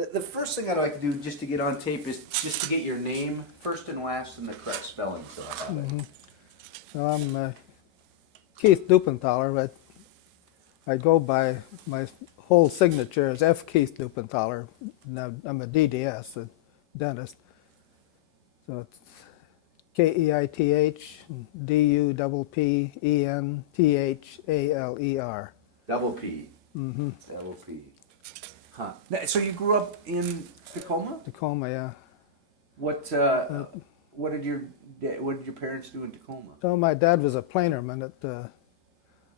The first thing I'd like to do just to get on tape is just to get your name, first and last, and the correct spelling. So I have it. So I'm Keith Duppenthaler, but I go by my whole signature as F. Keith Duppenthaler. I'm a DDS, a dentist. So it's Keith Duppenthaler. Double P. Mm-hmm. Double P. Huh. Now, so you grew up in Tacoma? Tacoma, yeah. What did your parents do in Tacoma? So my dad was a planerman at the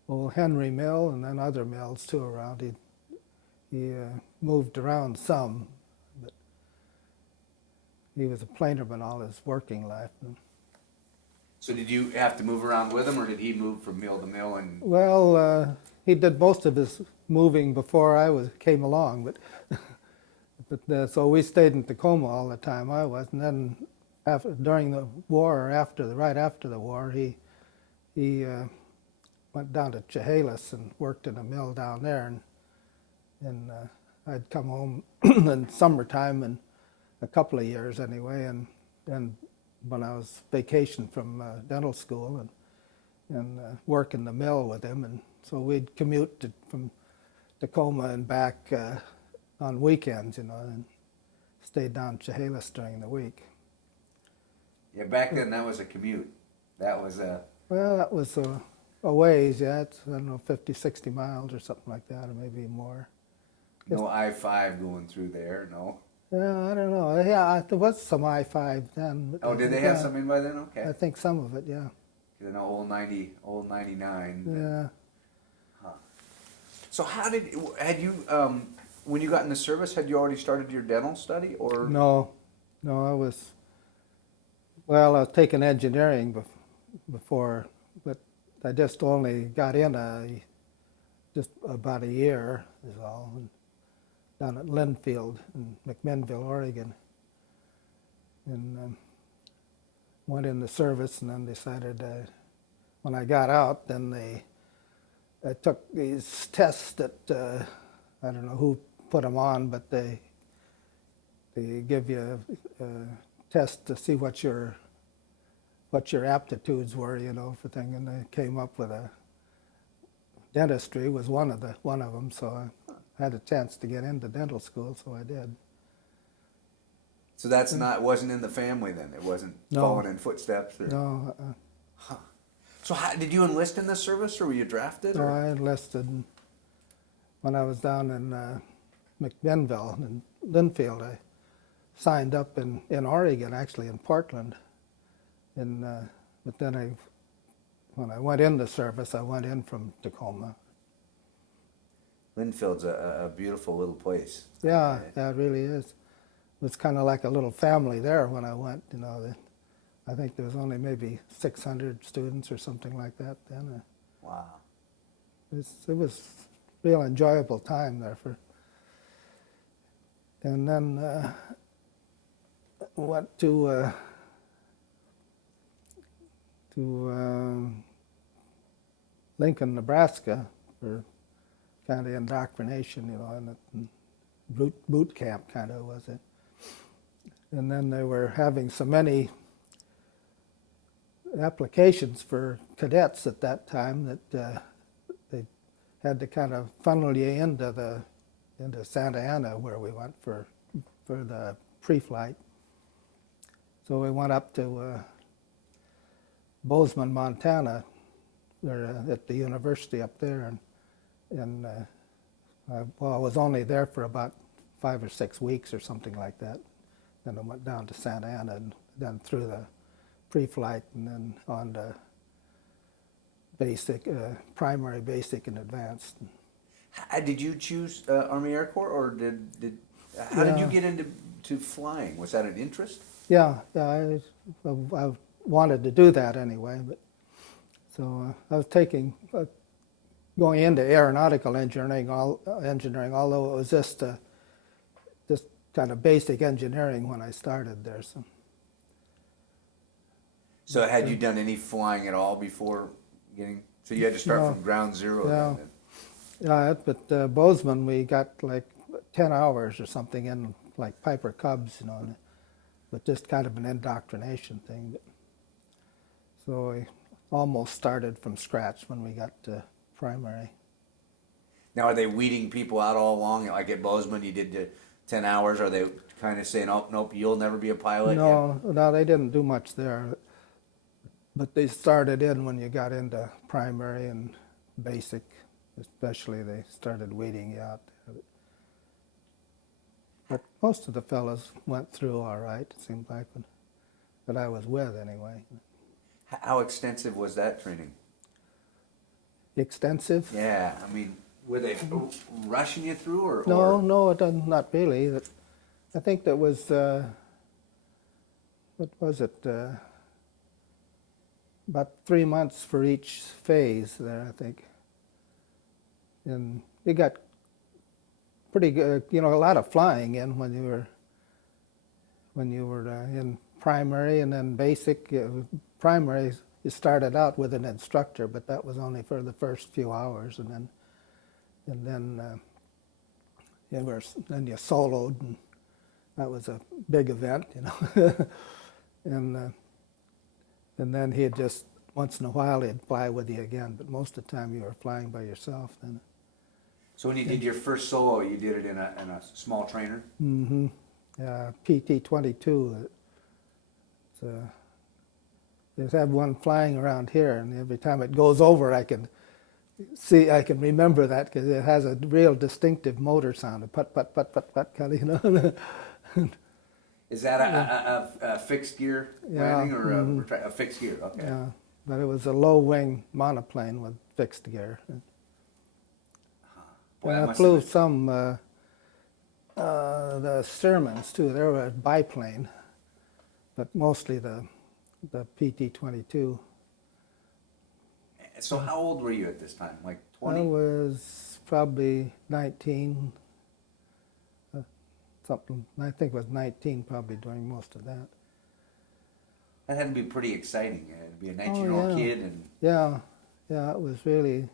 old Henry Mill and then other mills too around. He moved around some, but he was a planerman all his working life. So did you have to move around with him, or did he move from mill to mill? And Well, he did most of his moving before I came along, but so we stayed in Tacoma all the time. I was, and then during the war, or right after the war, he went down to Chehalis and worked in a mill down there, and I'd come home in summertime and a couple of years anyway, and when I was vacation from dental school and work in the mill with him, and so we'd commute from Tacoma and back on weekends, and stayed down in Chehalis during the week. yeah, back then that was a commute. That was a Well, that was a ways, yeah. It's, I don't know, 50, 60 miles or something like that, or maybe more. no I-5 going through there. No. Yeah, I don't know. Yeah, there was some I-5 then. But Oh, did they have something by then? Okay. I think some of it, yeah. You know, old 99. Yeah. So had you when you got in the service, had you already started your dental study, or No, I was taking engineering before, but I just only got in just about a year is all, and down at Linfield in McMinnville, Oregon, and went in the service, and then decided when I got out, then I took these tests that I don't know who put them on, but they give you a test to see what your aptitudes were, for thing, and I came up with dentistry was one of them, so I had a chance to get into dental school, so I did. so that's wasn't in the family then? It wasn't No. following in footsteps? Or? No, So did you enlist in the service, or were you drafted? no, Or? I enlisted when I was down in McMinnville and Linfield. I signed up in Oregon, actually in Portland, but then when I went in the service, I went in from Tacoma. Linfield's a beautiful little place. Yeah, it really is. It was kind of like a little family there when I went. I think there was only maybe 600 students or something like that then. Wow. It was a real enjoyable time there and then went to Lincoln, Nebraska for kind of indoctrination, and boot camp kind of was it. And then they were having so many applications for cadets at that time that they had to kind of funnel you into Santa Ana, where we went for the pre-flight. So we went up to Bozeman, Montana, at the university up there, and I was only there for about 5 or 6 weeks or something like that. Then I went down to Santa Ana and then through the pre-flight and then on to basic, primary, basic, and advanced. Did you choose Army Air Corps, or how did you get into flying? Was that an interest? Yeah, I wanted to do that anyway, but so I was going into aeronautical engineering, although it was just kind of basic engineering when I started there. So had you done any flying at all before getting? So you had to start from ground zero. Yeah. Then. Yeah, but Bozeman we got like 10 hours or something in like Piper Cubs, you know, but just kind of an indoctrination thing. So we almost started from scratch when we got to primary. Now, are they weeding people out all along? Like at Bozeman, you did the 10 hours. Are they kind of saying, oh, nope, you'll never be a pilot? No, no, they didn't do much there. But they started in when you got into primary and basic, especially they started weeding you out there. But most of the fellows went through all right, it seemed like, that I was with anyway. How extensive was that training? Extensive? Yeah, I mean, were they rushing you through or? No, no, it doesn't, not really. I think that was, what was it? About 3 months for each phase there, I think. And you got pretty good, you know, a lot of flying in when you were in primary, and then basic. Primary, you started out with an instructor, but that was only for the first few hours, and then you soloed, and that was a big event, you know. And then he'd just, once in a while, he'd fly with you again, but most of the time you were flying by yourself then. So when you did your first solo, you did it in a small trainer? Mm-hmm. PT-22. They have one flying around here, and every time it goes over, I can remember that because it has a real distinctive motor sound, a put, put, put, put, put, kind of, you know. Is that a fixed gear landing or a fixed gear? Okay. Yeah, but it was a low wing monoplane with fixed gear. Boy, I flew some the Shermans too. They were a biplane, but mostly the PT-22. So how old were you at this time? Like 20? I was probably 19. Something, I think it was 19 probably doing most of that. That had to be pretty exciting. To be a 19-year-old kid and yeah, it was really.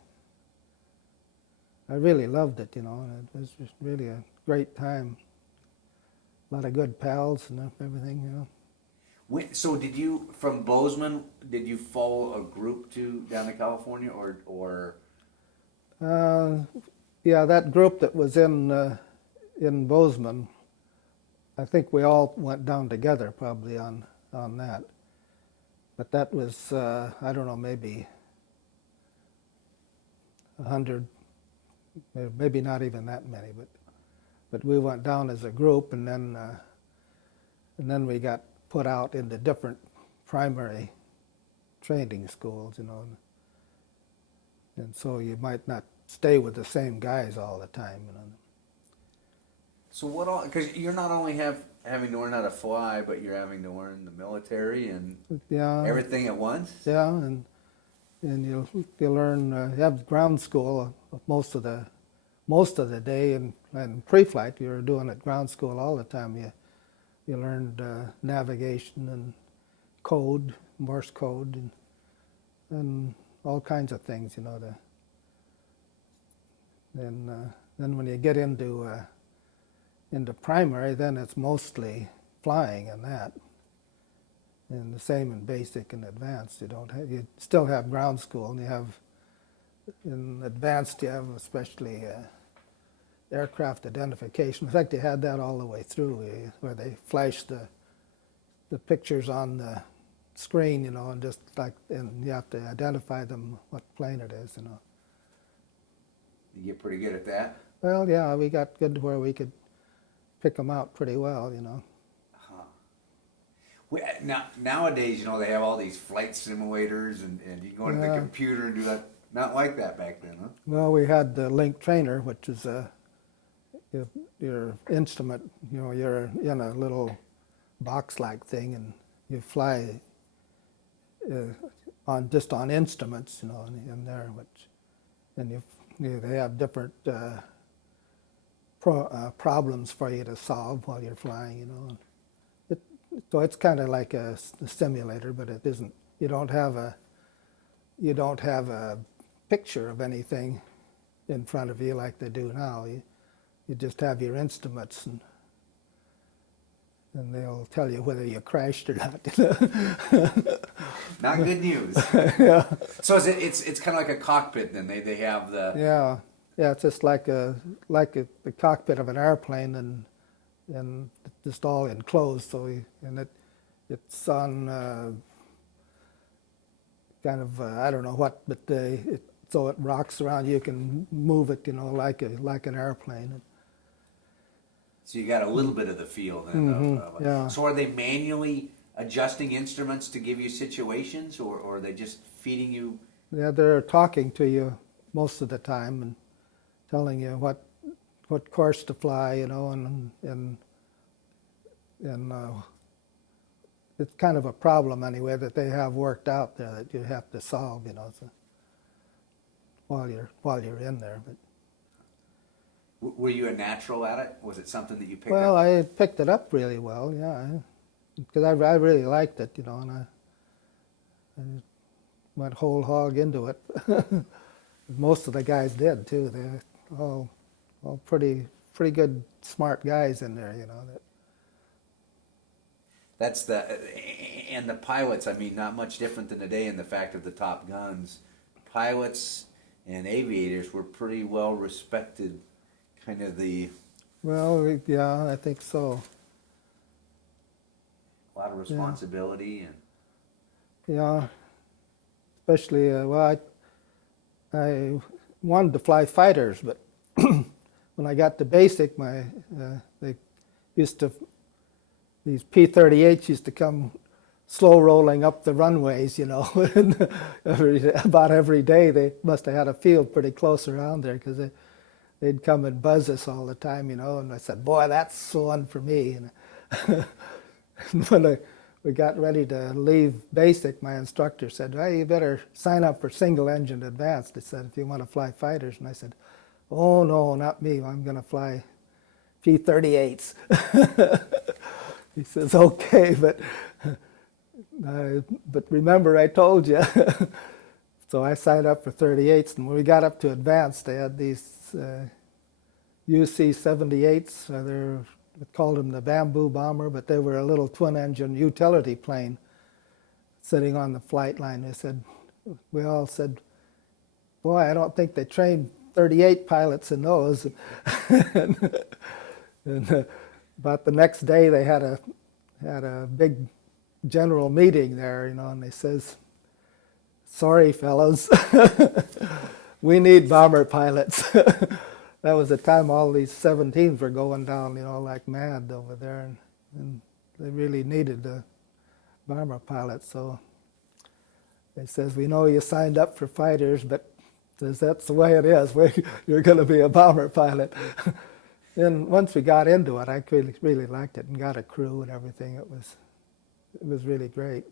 I really loved it, you know. It was just really a great time. A lot of good pals and everything, you know. So did you, from Bozeman, did you follow a group down to California or? Yeah, that group that was in Bozeman, I think we all went down together probably on that. But that was, I don't know, maybe 100, maybe not even that many, but we went down as a group, and then we got put out into different primary training schools, you know, and so you might not stay with the same guys all the time, you know. So what all? Because you're not only having to learn how to fly, but you're having to learn the military and everything at once. Yeah, and you learn. You have ground school most of the day, and pre-flight you're doing at ground school all the time. You learned navigation and code, Morse code, and all kinds of things, you know. Then when you get into primary, then it's mostly flying and that. And the same in basic and advanced. You still have ground school, and you have in advanced you have especially aircraft identification. In fact, you had that all the way through, where they flash the pictures on the screen, you know, and you have to identify them what plane it is, you know. You get pretty good at that? Well, yeah, we got good to where we could pick them out pretty well, you know. Nowadays, you know, they have all these flight simulators, and you go into the computer and do that. Not like that back then, huh? Well, we had the Link Trainer, which is your instrument. You know, you're in a little box-like thing, and you fly on instruments, you know, in there. They have different problems for you to solve while you're flying, you know. So it's kind of like a simulator, but it isn't. You don't have a picture of anything in front of you like they do now. you just have your instruments, and they'll tell you whether you crashed or not. Not good news. Yeah. So it's kind of like a cockpit then. They have the Yeah, it's just like the cockpit of an airplane, and just all enclosed. So it's on kind of I don't know what, but so it rocks around. You can move it, like an airplane. So you got a little bit of the feel then. Yeah. So are they manually adjusting instruments to give you situations, or are they just feeding you? Yeah, they're talking to you most of the time and telling you what course to fly, and it's kind of a problem anyway that they have worked out there that you have to solve, so while you're in there. But Were you a natural at it? Was it something that you picked well, up? I picked it up really well, yeah, because I really liked it, and I went whole hog into it. Most of the guys did too. They're all pretty good, smart guys in there, That's and the pilots. I mean, not much different than today in the fact of the Top Guns. Pilots and aviators were pretty well respected. Kind of yeah, I think so. A lot of responsibility and. Yeah, especially I wanted to fly fighters, but when I got to basic, they used to, these P-38s used to come slow rolling up the runways, and about every day. They must have had a field pretty close around there, because they'd come and buzz us all the time, and I said, boy, that's one for me. And when we got ready to leave basic, my instructor said, well, you better sign up for single engine advanced. He said, if you want to fly fighters. And I said, oh, no, not me. I'm going to fly P-38s. He says, okay, but remember I told you. So I signed up for 38s, and when we got up to advanced, they had these UC-78s. We called them the bamboo bomber, but they were a little twin-engine utility plane sitting on the flight line. We all said, boy, I don't think they trained 38 pilots in those. and about the next day, they had a big general meeting there, and they says, sorry, fellows, we need bomber pilots. That was the time all these 17s were going down, like mad over there, and they really needed the bomber pilots. So they says, we know you signed up for fighters, but that's the way it is. You're going to be a bomber pilot. Then once we got into it, I really liked it and got a crew and everything. It was really great.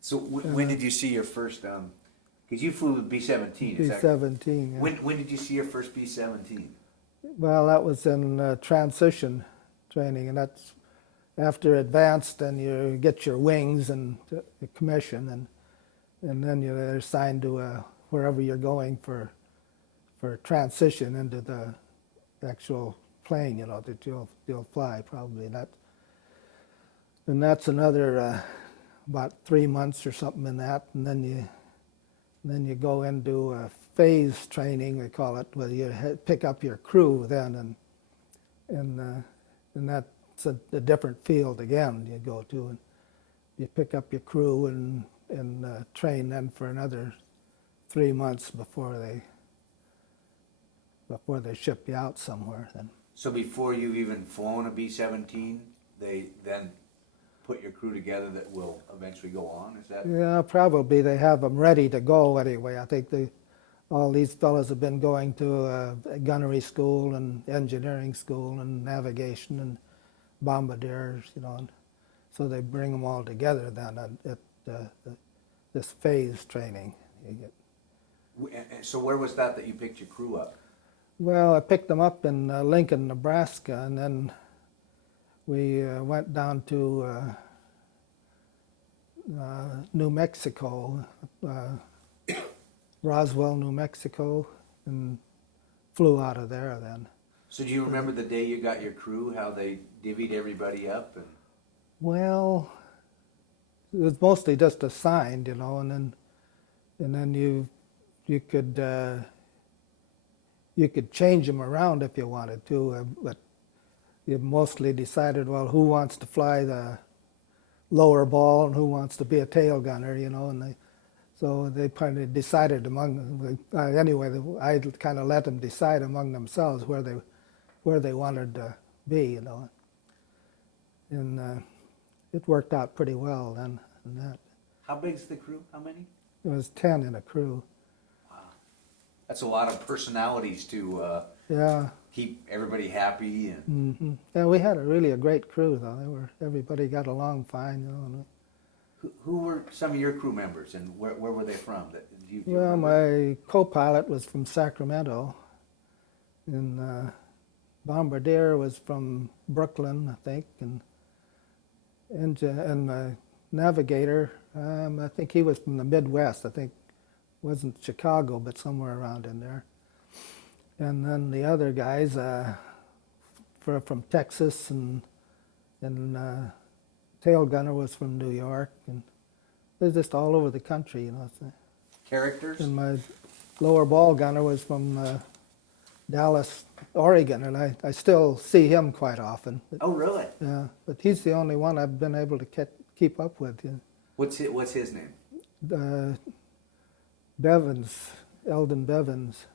So when did you see your first? Because you flew with B-17. B-17. Yeah. When did you see your first B-17? Well, that was in transition training, and that's after advanced, and you get your wings and commission, and then you're assigned to wherever you're going for transition into the actual plane, that you'll fly probably. And that's another about 3 months or something in that, and then you go into phase training, we call it, where you pick up your crew then, and that's a different field again you go to, and you pick up your crew and train then for another 3 months before they ship you out somewhere then. So before you've even flown a B-17, they then put your crew together that will eventually go on? Is that? Yeah, probably they have them ready to go anyway. I think all these fellows have been going to a gunnery school and engineering school and navigation and bombardiers, and so they bring them all together then at this phase training you get. So where was that you picked your crew up? Well, I picked them up in Lincoln, Nebraska, and then we went down to New Mexico, Roswell, New Mexico, and flew out of there then. So do you remember the day you got your crew, how they divvied everybody up? And Well, it was mostly just assigned, and then you could change them around if you wanted to, but you mostly decided, well, who wants to fly the lower ball and who wants to be a tail gunner, and so they kind of decided anyway, I kind of let them decide among themselves where they wanted to be, and it worked out pretty well then. And that how big's the crew? How many? it was 10 in a crew. That's a lot of personalities to Yeah. keep everybody happy. And Yeah, we had a great crew though. Everybody got along fine, and who were some of your crew members, and where were they from? Do you well, remember? my co-pilot was from Sacramento, and bombardier was from Brooklyn, I think, and my navigator, I think he was from the Midwest. I think wasn't Chicago, but somewhere around in there. And then the other guys from Texas, and tail gunner was from New York, and they're just all over the country, So. Characters? And my lower ball gunner was from Dallas, Oregon, and I still see him quite often. Oh, really? Yeah, but he's the only one I've been able to keep up with. What's his name? Bevins, Eldon Bevins.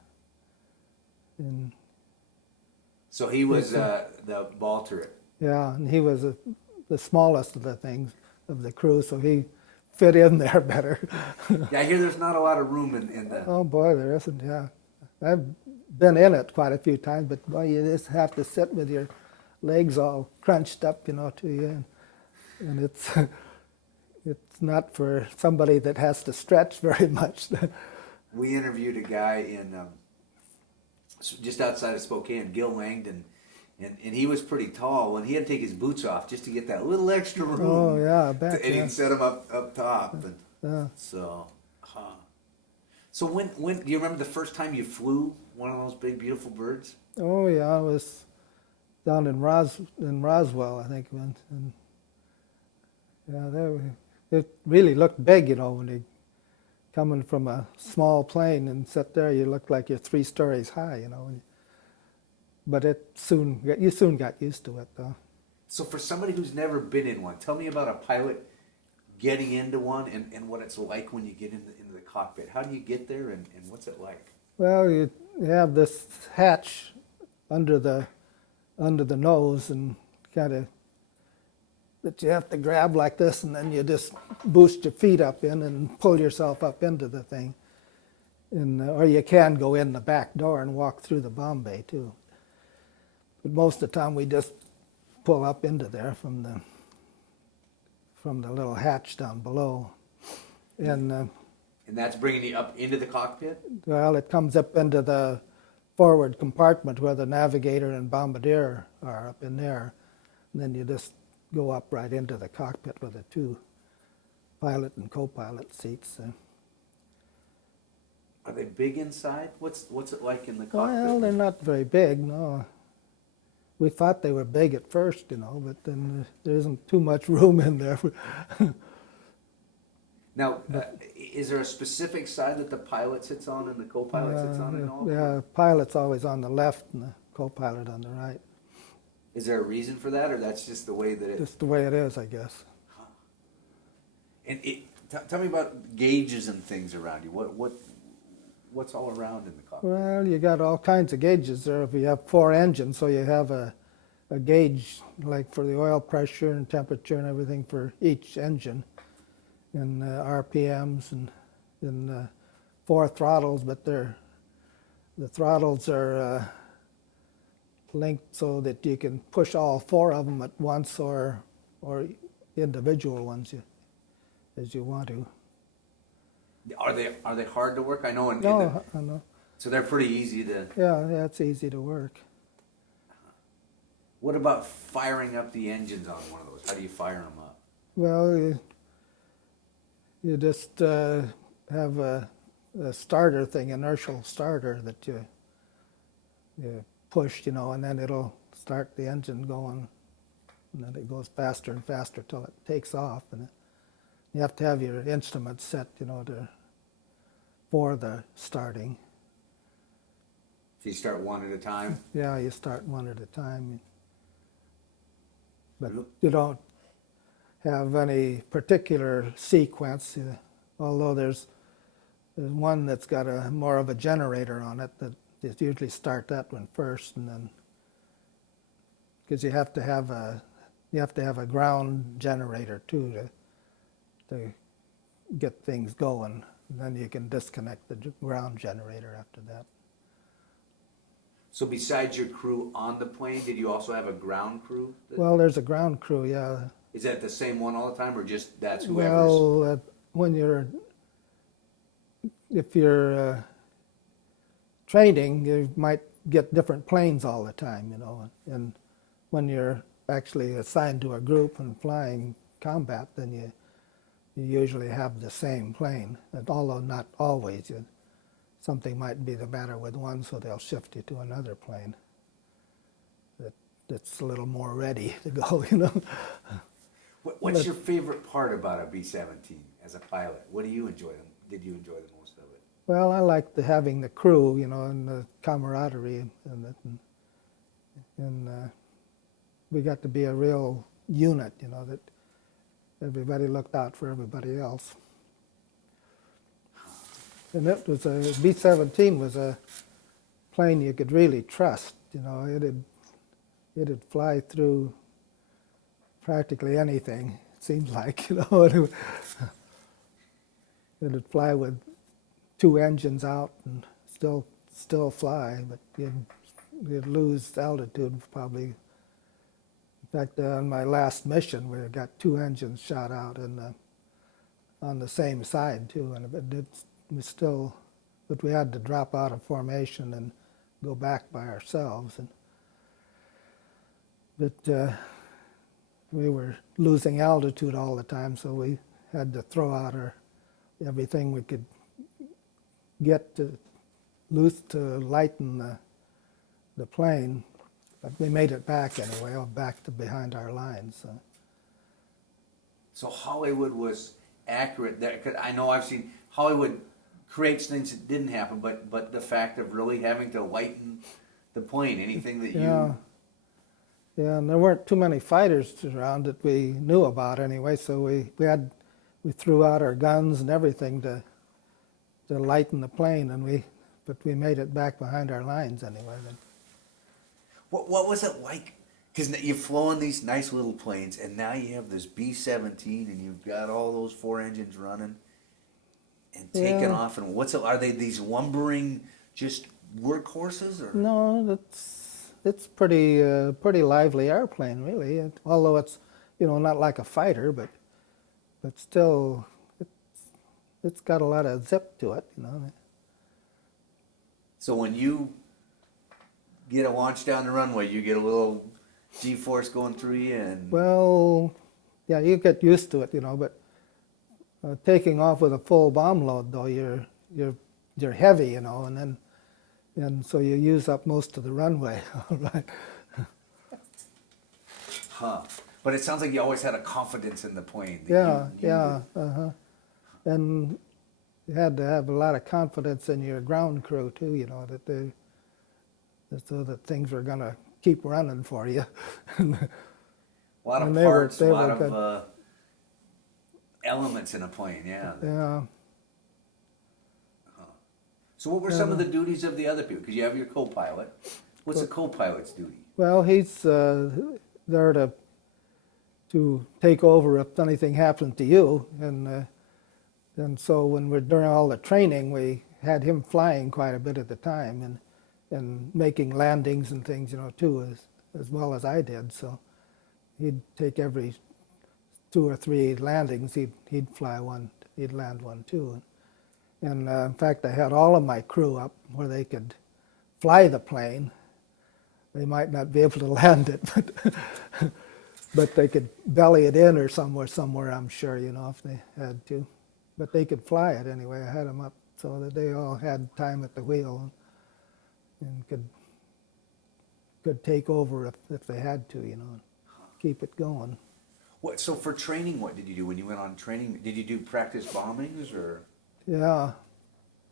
And So he was the ball turret. yeah, and he was the smallest of the crew, so he fit in there better. Yeah, I hear there's not a lot of room in the. Oh boy, there isn't. Yeah, I've been in it quite a few times, but boy, you just have to sit with your legs all crunched up, to you, and it's it's not for somebody that has to stretch very much. We interviewed a guy in just outside of Spokane, Gil Langdon, and he was pretty tall, and he had to take his boots off just to get that little extra room. Oh yeah, I bet. And Yeah. he'd set him up top. And Yeah. so, So when do you remember the first time you flew one of those big beautiful birds? Oh yeah, I was down in Roswell, I think, and yeah, it really looked big, when you coming from a small plane and sit there, you look like you're 3 stories high, But you soon got used to it, though. So for somebody who's never been in one, tell me about a pilot getting into one and what it's like when you get into the cockpit. How do you get there, and what's it like? Well, you have this hatch under the nose, and kind of that you have to grab like this, and then you just boost your feet up in and pull yourself up into the thing. And or you can go in the back door and walk through the bomb bay too. But most of the time we just pull up into there from the little hatch down below. And that's bringing you up into the cockpit? well, it comes up into the forward compartment where the navigator and bombardier are up in there. And then you just go up right into the cockpit with the 2 pilot and co-pilot seats. Are they big inside? What's it like in the cockpit? Well, they're not very big, no. We thought they were big at first, but then there isn't too much room in there. Now, is there a specific side that the pilot sits on and the co-pilot sits on and all? Yeah, pilot's always on the left and the co-pilot on the right. Is there a reason for that, or that's just the way that it? Just the way it is, I guess. And tell me about gauges and things around you. What's all around in the cockpit? Well, you got all kinds of gauges there. If you have 4 engines, so you have a gauge like for the oil pressure and temperature and everything for each engine, and RPMs and 4 throttles, but the throttles are linked so that you can push all 4 of them at once, or individual ones as you want to. Are they hard to work? I know. I know. So they're pretty easy to. Yeah, it's easy to work. What about firing up the engines on one of those? How do you fire them up? Well, you just have a starter thing, inertial starter that you push, and then it'll start the engine going, and then it goes faster and faster till it takes off. And you have to have your instruments set, for the starting. So you start one at a time? Yeah, you start one at a time. But you don't have any particular sequence, although there's one that's got more of a generator on it that you usually start that one first, and then because you have to have a ground generator too to get things going. And then you can disconnect the ground generator after that. So besides your crew on the plane, did you also have a ground crew? Well, there's a ground crew, yeah. Is that the same one all the time, or just that's whoever's? Well, if you're training, you might get different planes all the time, And when you're actually assigned to a group and flying combat, then you usually have the same plane. And although not always, something might be the matter with one, so they'll shift you to another plane that's a little more ready to go, What's your favorite part about a B-17 as a pilot? What do you enjoy? Did you enjoy the most of it? Well, I like having the crew, and the camaraderie, and we got to be a real unit, that everybody looked out for everybody else. And it was a B-17 was a plane you could really trust. It'd fly through practically anything. It seems like it'd fly with 2 engines out and still fly, but you'd lose altitude probably. In fact, on my last mission, we got 2 engines shot out on the same side too, and but we had to drop out of formation and go back by ourselves. But we were losing altitude all the time, so we had to throw out everything we could get to lighten the plane. But we made it back anyway, back to behind our lines. So Hollywood was accurate there, 'cause I know I've seen Hollywood creates things that didn't happen, but the fact of really having to lighten the plane, anything that you... Yeah, and there weren't too many fighters around that we knew about anyway, so we threw out our guns and everything to lighten the plane, but we made it back behind our lines anyway. What was it like? Because you've flown these nice little planes, and now you have this B-17, and you've got all those 4 engines running and taking off. And are they these lumbering just workhorses? Or? No, it's pretty lively airplane really. Although it's not like a fighter, but still it's got a lot of zip to it. So when you get a launch down the runway, you get a little G-force going through you, and well, yeah, you get used to it, but taking off with a full bomb load, though, you're heavy, and so you use up most of the runway. Right. Huh. But it sounds like you always had a confidence in the plane. And you had to have a lot of confidence in your ground crew too, so that things were going to keep running for you. A lot of parts, a lot of elements in a plane, yeah. Yeah. So what were some of the duties of the other people? Because you have your co-pilot. What's a co-pilot's duty? Well, he's there to take over if anything happens to you, and so when we're during all the training, we had him flying quite a bit at the time, and making landings and things, too, as well as I did. So he'd take every 2 or 3 landings, he'd fly one, he'd land one too. And in fact, I had all of my crew up where they could fly the plane. They might not be able to land it, but they could belly it in or somewhere, I'm sure, if they had to. But they could fly it anyway. I had them up so that they all had time at the wheel and could could take over if they had to, keep it going. So for training, what did you do when you went on training? Did you do practice bombings, or Yeah.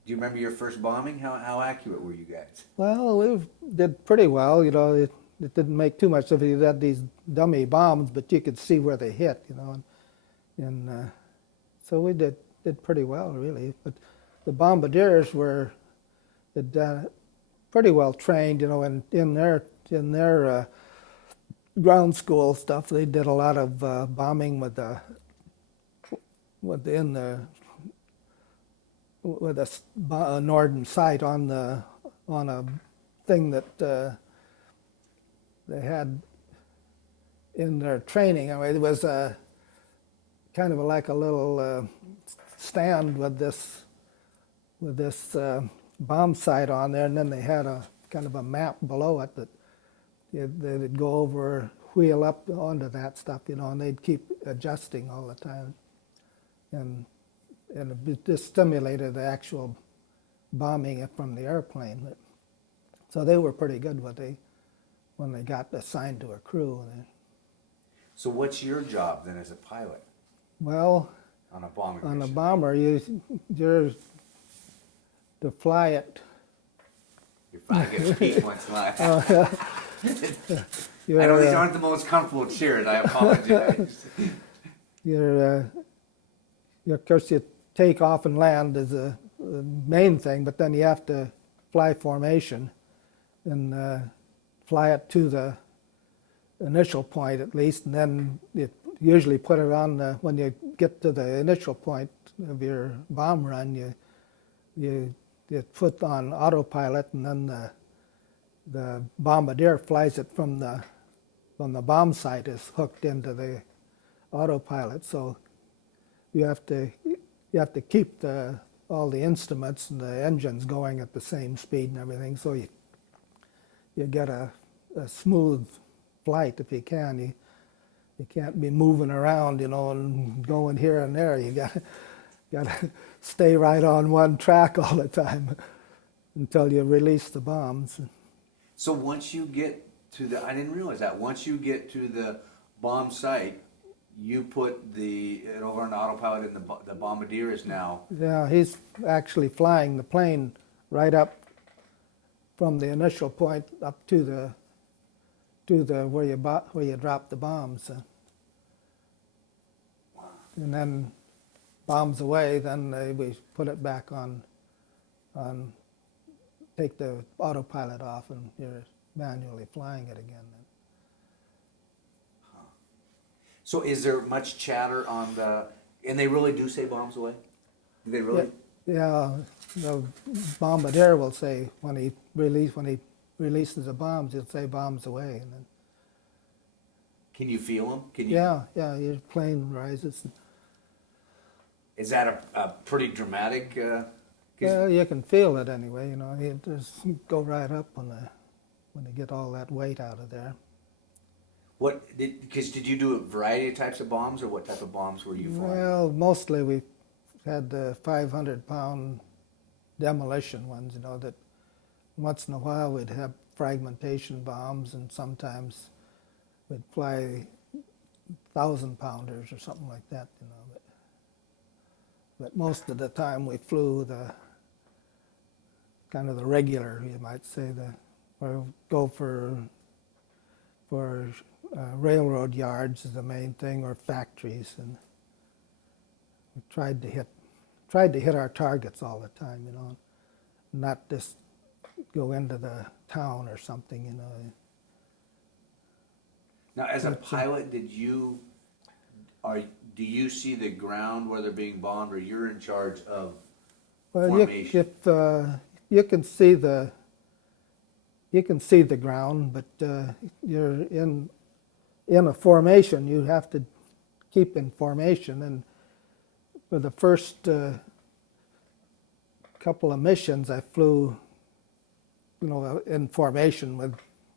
do you remember your first bombing? How accurate were you guys? Well, we did pretty well, It didn't make too much of it. You had these dummy bombs, but you could see where they hit, and so we did pretty well, really. But the bombardiers were pretty well trained, in their ground school stuff. They did a lot of bombing with a Norden sight on a thing that they had in their training. I mean, it was kind of like a little stand with this bomb sight on there, and then they had a kind of a map below it that they'd go over, wheel up onto that stuff, and they'd keep adjusting all the time, and it just stimulated the actual bombing from the airplane. So they were pretty good when they got assigned to a crew. So what's your job then as a pilot Well, on a bombing on a mission? bomber, you're to fly it. You're probably going to repeat once in life. You're, I know these aren't the most comfortable chairs. I apologize. Of course, you take off and land is the main thing, but then you have to fly formation and fly it to the initial point at least, and then you usually put it on when you get to the initial point of your bomb run, you put on autopilot, and then the bombardier flies it from the bomb sight is hooked into the autopilot. So you have to keep all the instruments and the engines going at the same speed and everything, so you get a smooth flight if you can. You can't be moving around, and going here and there. You got to stay right on one track all the time until you release the bombs. So once you get to I didn't realize that. Once you get to the bomb site, you put it over on autopilot, and the bombardier is now. Yeah, he's actually flying the plane right up from the initial point up to the where you drop the bombs. And then bombs away, then we put it back on, take the autopilot off, and you're manually flying it again. So is there much chatter on and they really do say bombs away? Do they really? Yeah, the bombardier will say when he releases the bombs, he'll say bombs away, and then. Can you feel them? Can you? Yeah, your plane rises. Is that a pretty dramatic? Yeah, you can feel it anyway. You just go right up when you get all that weight out of there. Did you do a variety of types of bombs, or what type of bombs were you flying? Well, mostly we had the 500-pound demolition ones. That once in a while we'd have fragmentation bombs, and sometimes we'd fly 1,000-pounders or something like that. But most of the time we flew the kind of the regular, you might say, or go for railroad yards is the main thing, or factories, and we tried to hit our targets all the time, not just go into the town or something, Now, as a pilot, do you see the ground where they're being bombed, or you're in charge of formation? You can see the ground, but you're in a formation. You have to keep in formation, and for the first couple of missions, I flew, in formation with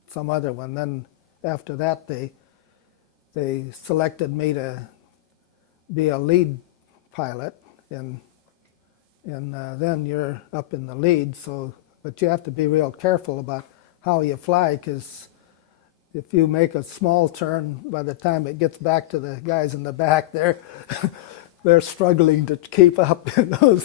some other one. Then after that, they selected me to be a lead pilot, and then you're up in the lead. But you have to be real careful about how you fly, because if you make a small turn, by the time it gets back to the guys in the back, they're struggling to keep up. You know?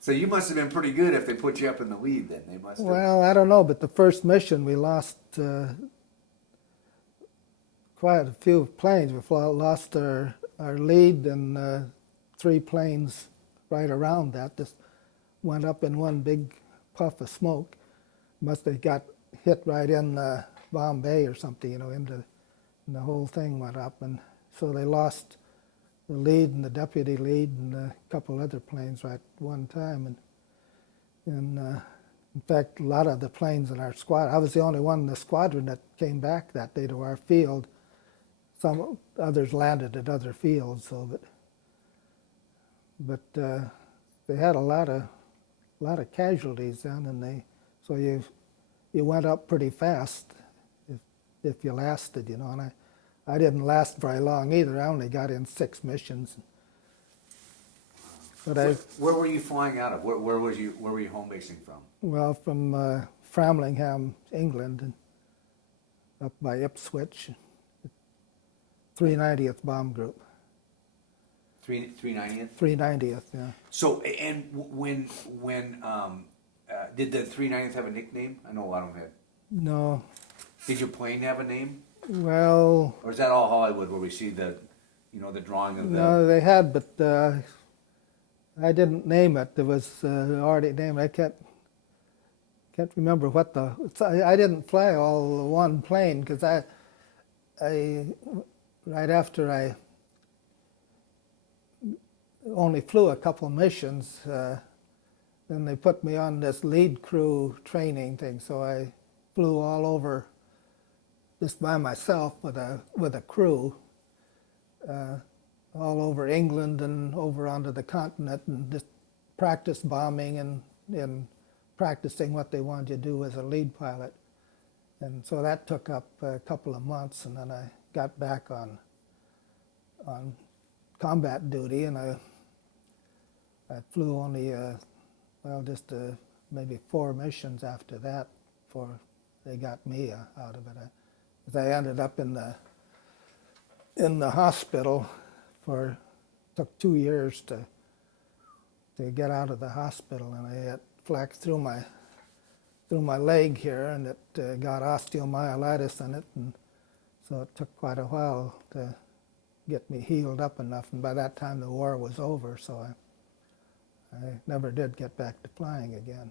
So you must have been pretty good if they put you up in the lead. Then they must have. Well, I don't know, but the first mission we lost quite a few planes. We lost our lead and 3 planes right around that. Just went up in one big puff of smoke. Must have got hit right in Bombay or something, you know, and the whole thing went up. And so they lost the lead and the deputy lead and a couple other planes right at one time. And in fact, a lot of the planes in our squad, I was the only one in the squadron that came back that day to our field. Some others landed at other fields, so but they had a lot of casualties then, and so you went up pretty fast if you lasted, you know. And I didn't last very long either. I only got in 6 missions. But where were you flying out of? Where were you home basing from? Well, from Framlingham, England, and up by Ipswich, 390th Bomb Group. 390th? 390th, yeah. So, and when did the 390th have a nickname? I know a lot of them had. No. Did your plane have a name? Well. Or is that all Hollywood where we see the drawing of the... No, they had, but I didn't name it. There was already named. I can't remember what I didn't fly all one plane because I right after I only flew a couple missions, then they put me on this lead crew training thing. So I flew all over just by myself with a crew, all over England and over onto the continent, and just practice bombing and practicing what they wanted you to do as a lead pilot. And so that took up a couple of months, and then I got back on combat duty, and I flew only just maybe 4 missions after that before they got me out of it. I ended up in the hospital took 2 years to get out of the hospital, and I had flak through my leg here, and it got osteomyelitis in it, and so it took quite a while to get me healed up enough, and by that time the war was over, so I never did get back to flying again.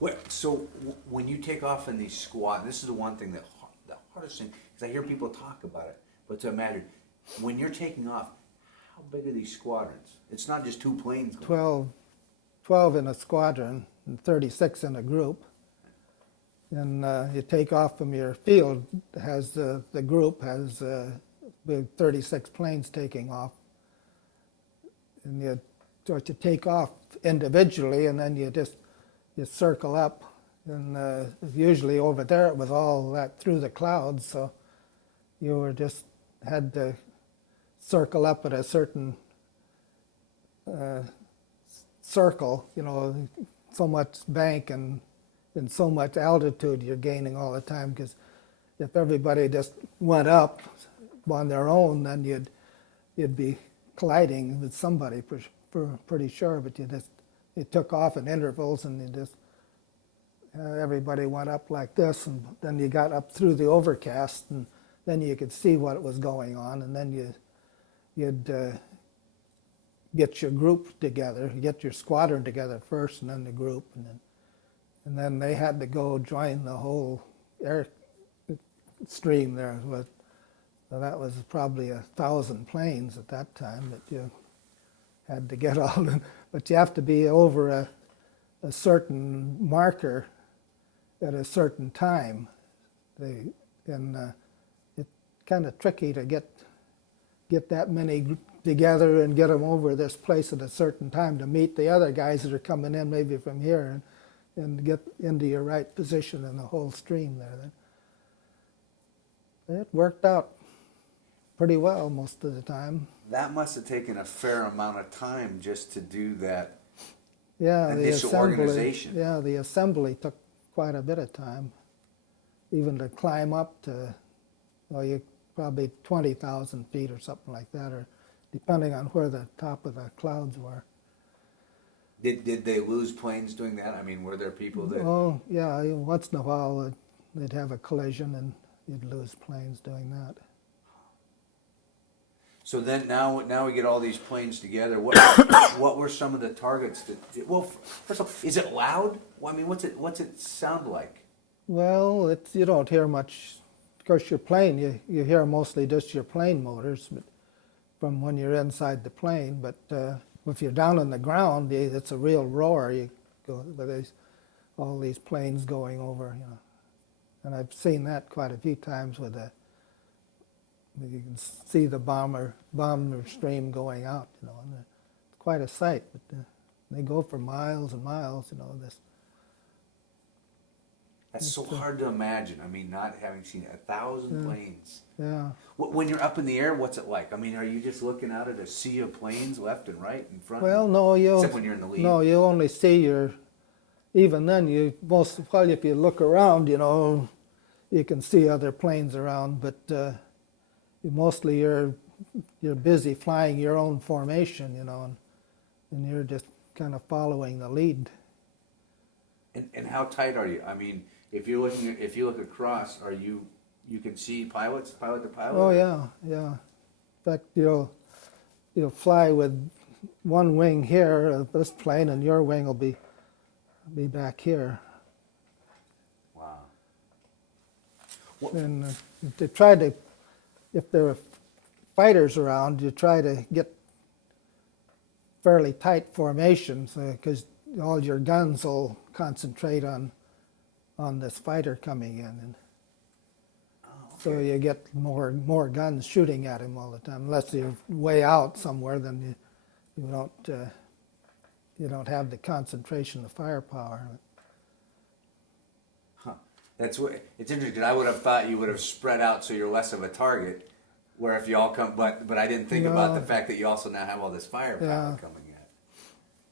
Well, so when you take off in these squads, this is the one thing the hardest thing, because I hear people talk about it, but to imagine, when you're taking off, how big are these squadrons? It's not just 2 planes going. 12 in a squadron and 36 in a group. And you take off from your field, the group has 36 planes taking off. And you take off individually, and then you circle up. And usually over there it was all that through the clouds, so you had to circle up at a certain circle, you know, so much bank and so much altitude you're gaining all the time, because if everybody just went up on their own, then you'd be colliding with somebody for pretty sure, but you took off in intervals, and everybody went up like this, and then you got up through the overcast, and then you could see what was going on, and then you'd get your group together, get your squadron together first, and then the group, and then they had to go join the whole air stream there. So that was probably 1,000 planes at that time that you had to get all in. But you have to be over a certain marker at a certain time. It's kind of tricky to get that many together and get them over this place at a certain time to meet the other guys that are coming in maybe from here and get into your right position in the whole stream there. It worked out pretty well most of the time. That must have taken a fair amount of time just to do that. Yeah, initial organization. Yeah, the assembly took quite a bit of time, even to climb up to, well, you probably 20,000 feet or something like that, or depending on where the top of the clouds were. Did they lose planes doing that? I mean, were there people that? Oh, yeah, once in a while they'd have a collision and you'd lose planes doing that. So then now we get all these planes together. What what were some of the targets that? Well, first of all, is it loud? Well, I mean, what's it sound like? Well, you don't hear much. Of course, your plane, you hear mostly just your plane motors, but from when you're inside the plane. But if you're down on the ground, it's a real roar. You go with all these planes going over, you know. And I've seen that quite a few times with you can see the bomber stream going out, you know, and it's quite a sight. But they go for miles and miles, you know. That's so hard to imagine. I mean, not having seen 1,000 planes. Yeah. When you're up in the air, what's it like? I mean, are you just looking out at a sea of planes left and right in front? Well, no, except when you're in the lead. No, you only see even then, if you look around, you know, you can see other planes around, but mostly you're busy flying your own formation, you know, and you're just kind of following the lead. And how tight are you? I mean, if you look across, you can see pilot to pilot? Oh yeah, yeah. In fact, you'll fly with one wing here of this plane, and your wing will be back here. Wow. And they try to, if there are fighters around, you try to get fairly tight formations because all your guns will concentrate on this fighter coming in, and so you get more guns shooting at him all the time. Unless you're way out somewhere, then you don't have the concentration of firepower. Huh. It's interesting because I would have thought you would have spread out so you're less of a target. Where if you all come, but I didn't think about the fact that you also now have all this firepower coming in.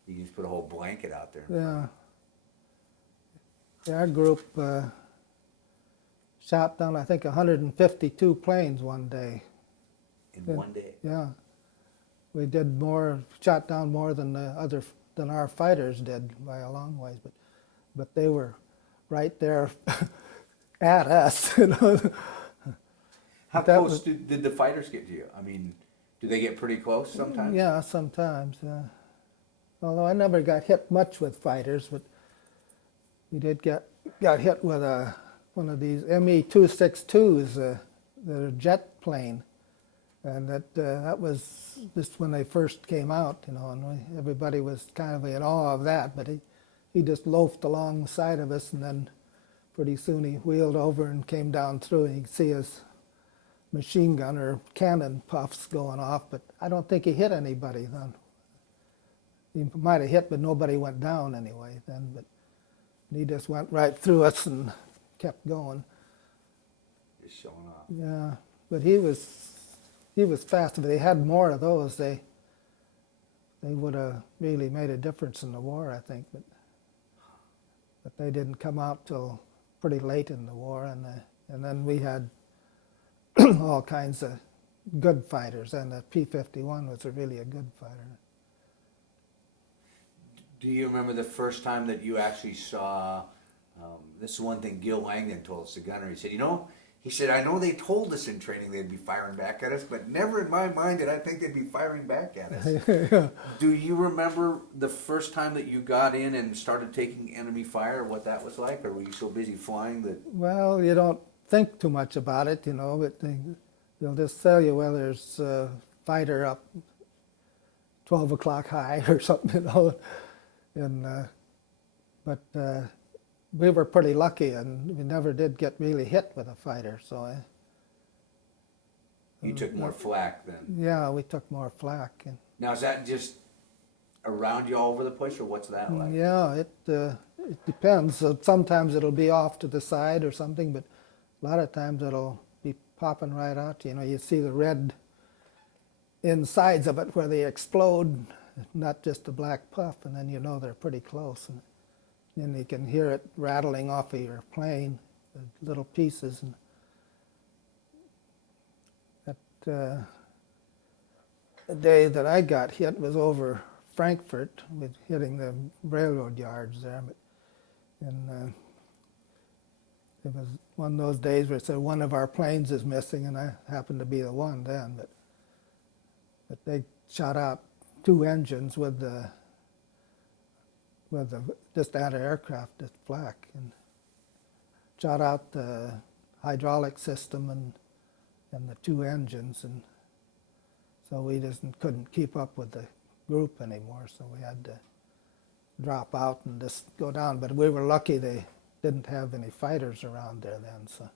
You can just put a whole blanket out there. Yeah. Our group shot down, I think, 152 planes one day. In one day? Yeah. We did shot down more than our fighters did by a long ways, but they were right there at us, you know. How close did the fighters get to you? I mean, do they get pretty close sometimes? Yeah, sometimes. Although I never got hit much with fighters, but we did got hit with one of these Me-262s, the jet plane, and that was just when they first came out, you know, and everybody was kind of in awe of that. But he just loafed alongside of us, and then pretty soon he wheeled over and came down through, and you could see his machine gun or cannon puffs going off, but I don't think he hit anybody then. He might have hit, but nobody went down anyway then. But he just went right through us and kept going. Just showing off. Yeah, but he was fast. If they had more of those, they would have really made a difference in the war, I think. But they didn't come out till pretty late in the war, and then we had all kinds of good fighters, and the P-51 was really a good fighter. Do you remember the first time that you actually saw, this is one thing Gil Langdon told us, the gunner, he said, I know they told us in training they'd be firing back at us, but never in my mind did I think they'd be firing back at us. Yeah. Do you remember the first time that you got in and started taking enemy fire, what that was like, or were you so busy flying that? Well, you don't think too much about it, you know, but they'll just tell you, well, there's a fighter up 12 o'clock high or something, you know. And but we were pretty lucky, and we never did get really hit with a fighter. So you took more flak then. Yeah, we took more flak. And now is that just around you all over the place, or what's that like? Yeah, it depends. Sometimes it'll be off to the side or something, but a lot of times it'll be popping right out. You know, you see the red insides of it where they explode, not just a black puff, and then you know they're pretty close. And and you can hear it rattling off of your plane, the little pieces. And that the day that I got hit was over Frankfurt, with hitting the railroad yards there. And it was one of those days where it said one of our planes is missing, and I happened to be the one then. But they shot out 2 engines with the just anti-aircraft, just flak, and shot out the hydraulic system and the 2 engines, and so we just couldn't keep up with the group anymore, so we had to drop out and just go down. But we were lucky they didn't have any fighters around there then. So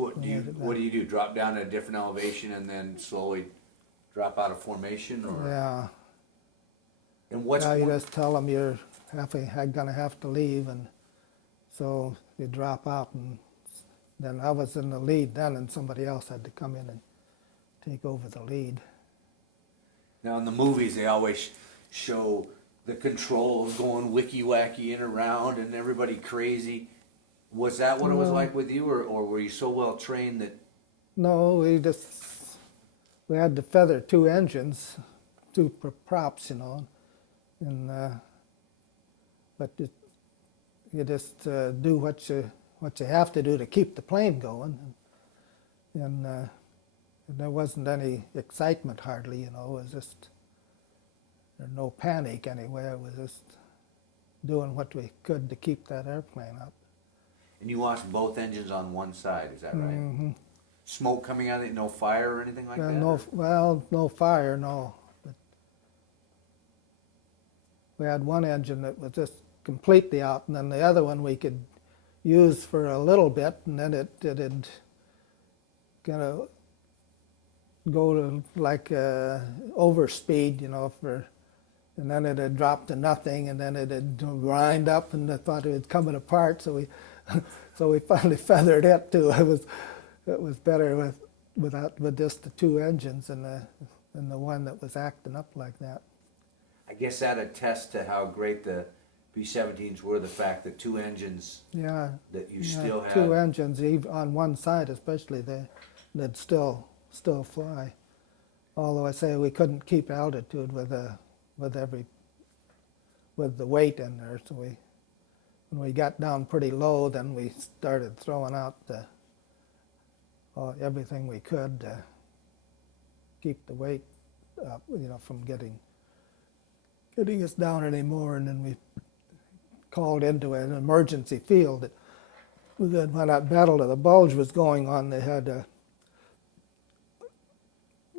what do you do? Drop down at a different elevation and then slowly drop out of formation, or? Yeah. And what's you just tell them you're going to have to leave, and so you drop out, and then I was in the lead then, and somebody else had to come in and take over the lead. Now in the movies they always show the controls going wicky-wacky in around and everybody crazy. Was that what it was like with you, or were you so well trained that? No, we had to feather 2 engines, 2 props, and but you just do what you have to do to keep the plane going, and there wasn't any excitement hardly, it was just, there's no panic anyway. It was just doing what we could to keep that airplane up. And you lost both engines on one side, is that right? Mm-hmm. Smoke coming out of it, no fire or anything like that? No fire, no. But we had one engine that was just completely out, and then the other one we could use for a little bit, and then it'd kind of go to like overspeed, and then it had dropped to nothing, and then it had grind up, and I thought it was coming apart, so we finally feathered it too. It was better with just the 2 engines than the one that was acting up like that. I guess that attests to how great the B-17s were, the fact that 2 engines that you still had. 2 engines, even on one side especially, they'd still fly. Although I say we couldn't keep altitude with the weight in there, so when we got down pretty low, then we started throwing out everything we could to keep the weight up, from getting us down anymore. And then we called into an emergency field. When that Battle of the Bulge was going on, they had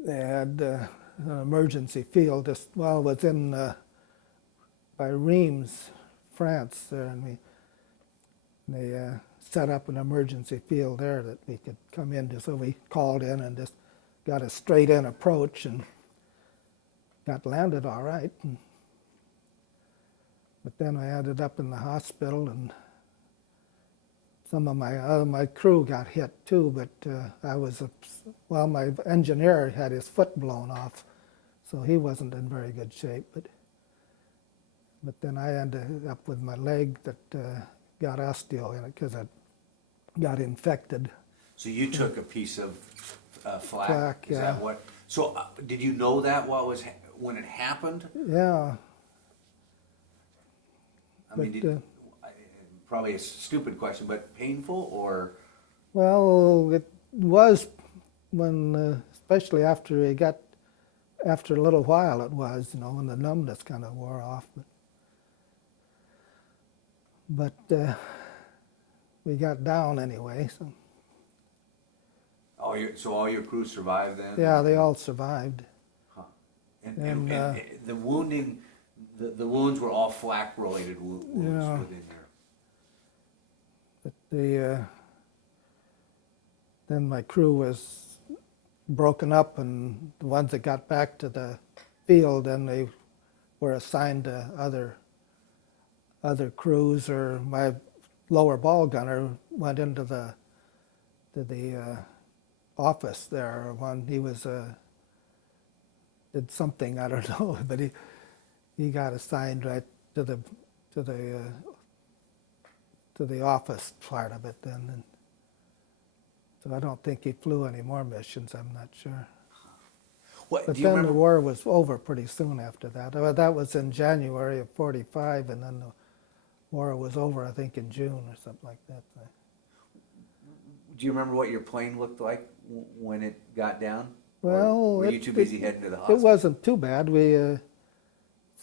an emergency field just it was in by Reims, France there, and they set up an emergency field there that we could come into. So we called in and just got a straight in approach and got landed all right. But then I ended up in the hospital, and some of my crew got hit too. But my engineer had his foot blown off, so he wasn't in very good shape. But then I ended up with my leg that got osteo in it because it got infected. So you took a piece of flak? Flak, Is that what? So did you know that when it happened? Yeah. I mean, probably a stupid question, but painful or? Well, it was when, especially after after a little while it was, when the numbness kind of wore off. But we got down anyway. So. All your crew survived then? Yeah, they all survived. Huh. And the wounding, the wounds were all flak-related wounds within there. But then my crew was broken up, and the ones that got back to the field, then they were assigned to other crews, or my lower ball gunner went into the office there. He was did something, I don't know, but he got assigned right to the to the office part of it then. And so I don't think he flew any more missions, I'm not sure. What But do you then remember? the war was over pretty soon after that. That was in January of 45, and then the war was over, I think, in June or something like that. Do you remember what your plane looked like when it got down? Well, or were you too busy heading to the It hospital? wasn't too bad. We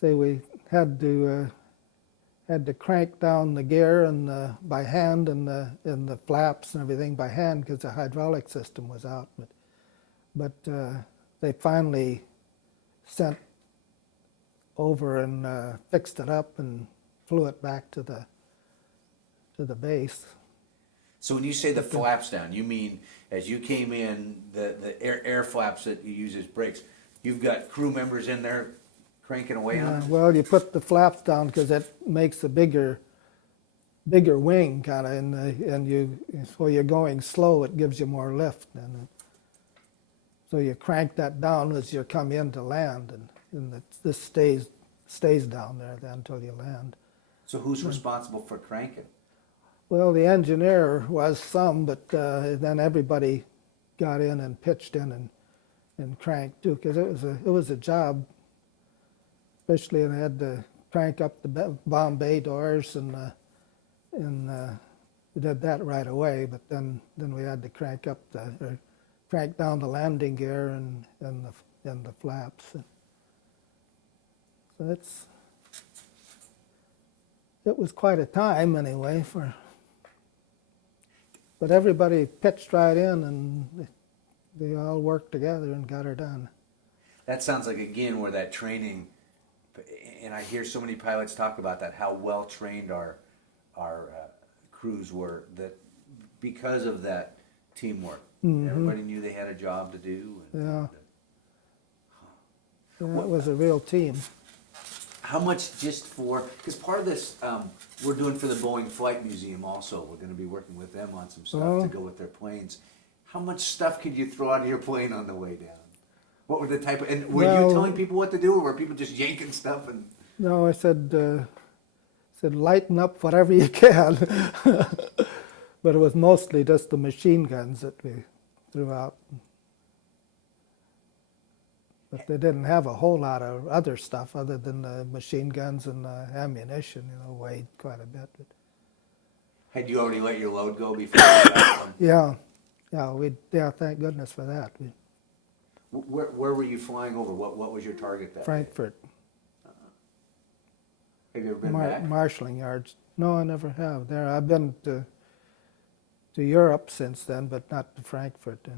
we had to crank down the gear and by hand and the flaps and everything by hand because the hydraulic system was out. But they finally sent over and fixed it up and flew it back to the base. So when you say the flaps down, you mean as you came in, the air flaps that you use as brakes, you've got crew members in there cranking away on it? Well, you put the flaps down because it makes a bigger wing kind of, and so you're going slow. It gives you more lift, and so you crank that down as you come in to land, and this stays down there then until you land. So who's responsible for cranking? Well, the engineer was some, but then everybody got in and pitched in and cranked too, because it was a job. Especially, and had to crank up the bomb bay doors, and we did that right away. But then we had to crank down the landing gear and the flaps. So it was quite a time anyway but everybody pitched right in, and they all worked together and got her done. That sounds like, again, where that training, and I hear so many pilots talk about that, how well trained our crews were, that because of that teamwork, everybody knew they had a job to do. Yeah, it was a real team. How much just for, because part of this we're doing for the Boeing Flight Museum also, we're going to be working with them on some stuff to go with their planes. How much stuff could you throw out of your plane on the way down? What were the type of, and were you telling people what to do, or were people just yanking stuff? And No, I said lighten up whatever you can. But it was mostly just the machine guns that we threw out. But they didn't have a whole lot of other stuff other than the machine guns and the ammunition, weighed quite a bit. But had you already let your load go before you got one? yeah, thank goodness for that. Where were you flying over? What was your target that day? Frankfurt. Have you ever been back? Marshalling yards. No, I never have. There, I've been to Europe since then, but not to Frankfurt.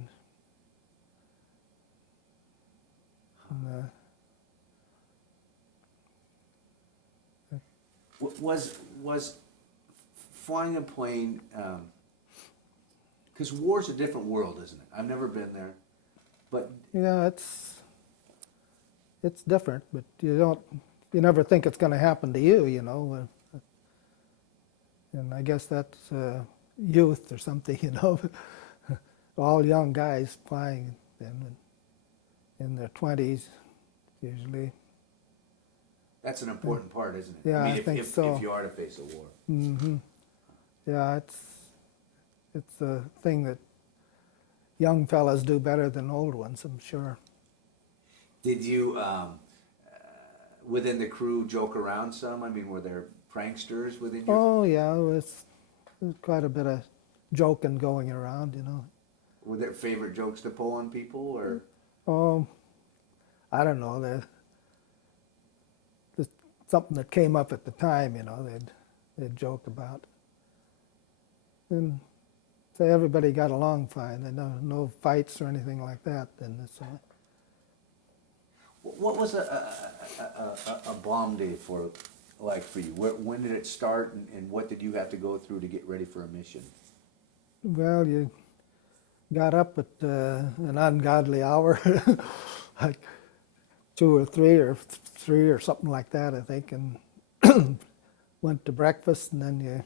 Was flying a plane? Because war's a different world, isn't it? I've never been there, but yeah, it's different. But you never think it's going to happen to you, And I guess that's youth or something, All young guys flying in their 20s, usually. That's an important part, isn't it? Yeah, I mean, I think so. If you are to face a war. Mm-hmm. Yeah, it's a thing that young fellas do better than old ones, I'm sure. Did you, within the crew, joke around some? I mean, were there pranksters within your? Oh yeah, it was quite a bit of joking going around, Were there favorite jokes to pull on people, or? I don't know. There's something that came up at the time, they'd joke about. And so everybody got along fine. There no fights or anything like that. What was a bomb day like for you? When did it start, and what did you have to go through to get ready for a mission? Well, you got up at an ungodly hour, like 2 or 3 or 3 or something like that, I think, and went to breakfast, and then you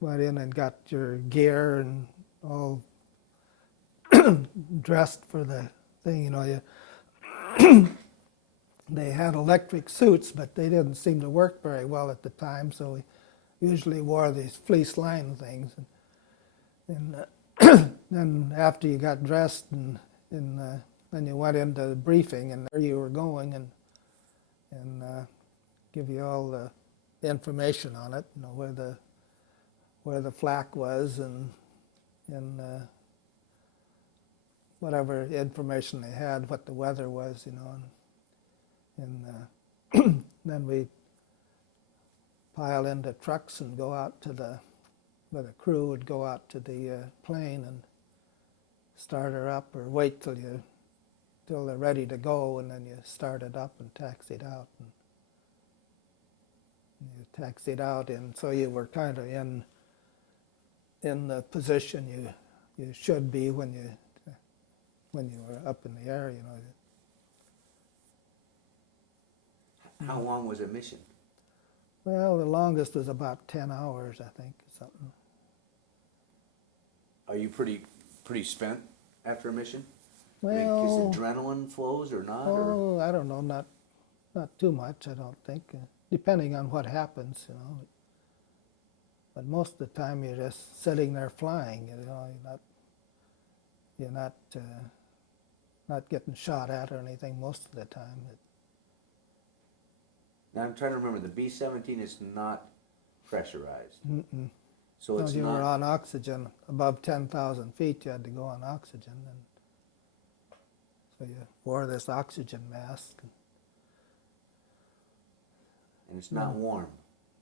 went in and got your gear and all dressed for the thing. They had electric suits, but they didn't seem to work very well at the time, so usually wore these fleece line things. And then after you got dressed and then you went into the briefing and there you were going and give you all the information on it, you know, where the flak was and whatever information they had, what the weather was, you know, and then we pile into trucks and go out to where the crew would go out to the plane and start her up, or wait till they're ready to go, and then you start it up and taxied out. And you taxied out, and so you were kind of in the position you should be when you were up in the air, you know. How long was a mission? Well, the longest was about 10 hours, I think, something. Are you pretty spent after a mission? Well, because adrenaline flows or not? Oh, I don't know, not too much, I don't think, depending on what happens, you know. But most of the time you're just sitting there flying, you know. You're not getting shot at or anything most of the time. Now I'm trying to remember. The B-17 is not pressurized. Mm-mm. So it's you not. were on oxygen. Above 10,000 feet, you had to go on oxygen, and so you wore this oxygen mask. And it's not warm.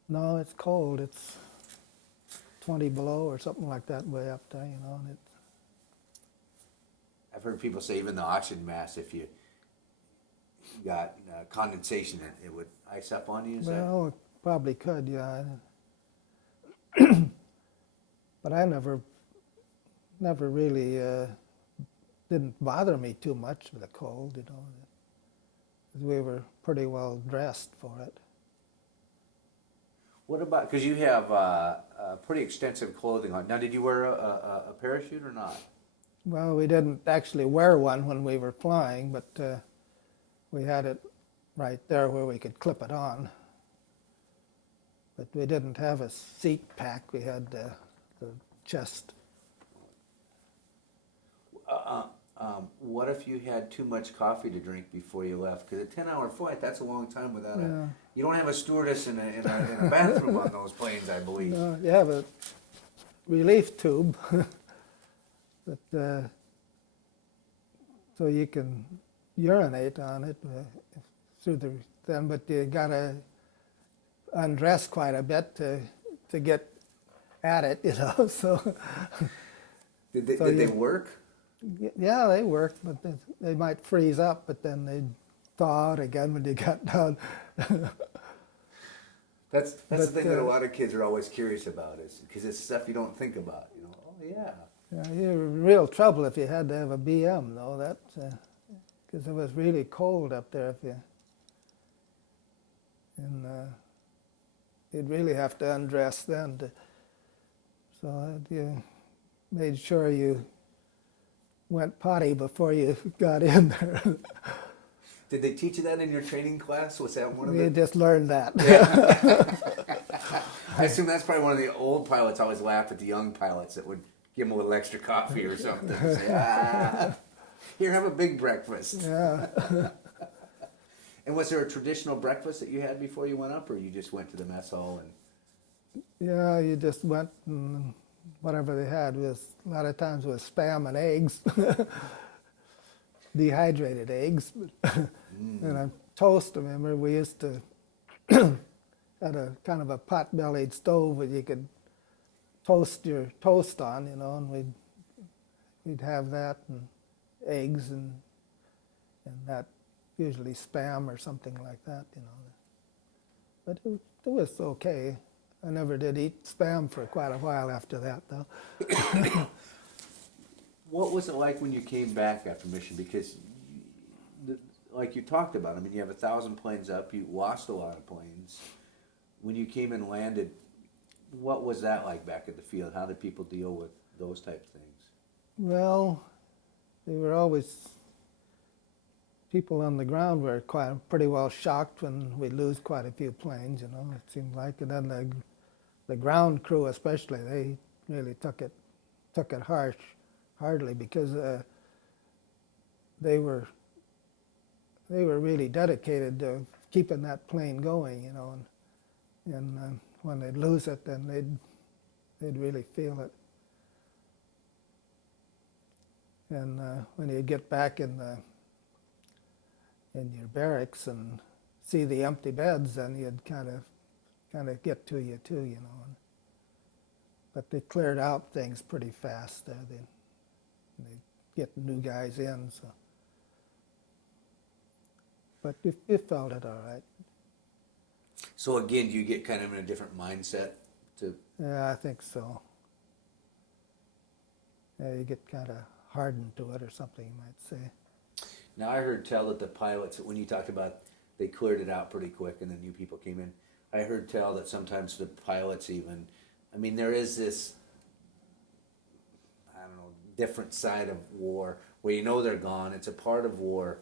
No, it's cold. It's 20 below or something like that way up there, you know. And I've heard people say even the oxygen mask, if you got condensation, it would ice up on you. Is well, it probably could, yeah. But I never really didn't bother me too much with the cold, you know. 'Cause we were pretty well dressed for it. What about, because you have pretty extensive clothing on. Now, did you wear a parachute or not? Well, we didn't actually wear one when we were flying, but we had it right there where we could clip it on. But we didn't have a seat pack. We had the chest. What if you had too much coffee to drink before you left? Because a 10-hour flight, that's a long time without Yeah. You don't have a stewardess in a bathroom on those planes, I believe. You have a relief tube, but so you can urinate on it through the then, but you gotta undress quite a bit to get at it, you know. So Did they work? Yeah, they worked, but they might freeze up, but then they'd thaw out again when you got down. That's the thing that a lot of kids are always curious about, is because it's stuff you don't think about. You know, oh yeah. Yeah, you're in real trouble if you had to have a BM, though. That's because it was really cold up there. You'd really have to undress then. So you made sure you went potty before you got in there. Did they teach you that in your training class? Was that one of We the? just learned that. I assume that's probably one of the old pilots always laughed at the young pilots that would give them a little extra coffee or something. And say, here, have a big breakfast. Yeah. And was there a traditional breakfast that you had before you went up, or you just went to the mess hall and? Yeah, you just went and whatever they had was a lot of times was Spam and eggs, dehydrated eggs, and a toast. I remember we used to had a kind of a pot-bellied stove where you could toast your toast on, you know, and we'd have that and eggs and that usually Spam or something like that, you know. But it was okay. I never did eat Spam for quite a while after that, though. What was it like when you came back after mission? Because, like you talked about, I mean, you have 1,000 planes up. You lost a lot of planes. When you came and landed, what was that like back at the field? How did people deal with those type of things? Well, they were always, people on the ground were pretty well shocked when we lose quite a few planes, you know, it seemed like. And then the the ground crew especially, they really took it hardly, because they were really dedicated to keeping that plane going, you know, and when they'd lose it, then they'd really feel it. And when you get back in your barracks and see the empty beds, then you'd kind of get to you too, you know. But they cleared out things pretty fast there. They get new guys in, so. But you felt it all right. So again, do you get kind of in a different mindset to? Yeah, I think so. Yeah, you get kind of hardened to it or something, you might say. Now I heard tell that the pilots, when you talked about they cleared it out pretty quick and then new people came in, I heard tell that sometimes the pilots even, I mean, there is this, I don't know, different side of war where you know they're gone. It's a part of war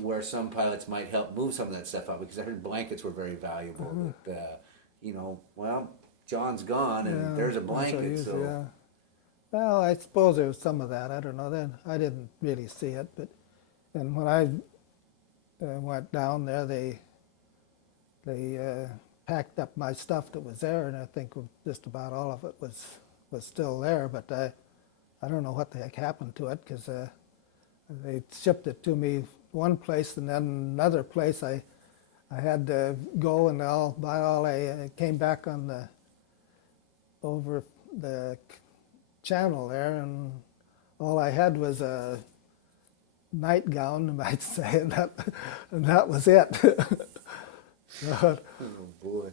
where some pilots might help move some of that stuff out, because I heard blankets were very valuable. Mm-hmm. That, you know, well, John's gone and Yeah, there's a that's blanket, usually, so. yeah. Well, I suppose there was some of that. I don't know. Then I didn't really see it, but and when I went down there, they packed up my stuff that was there, and I think just about all of it was still there. But I don't know what the heck happened to it, because they shipped it to me one place, and then another place I had to go, and I came back on over the channel there, and all I had was a nightgown, you might say, and that was it. Oh boy!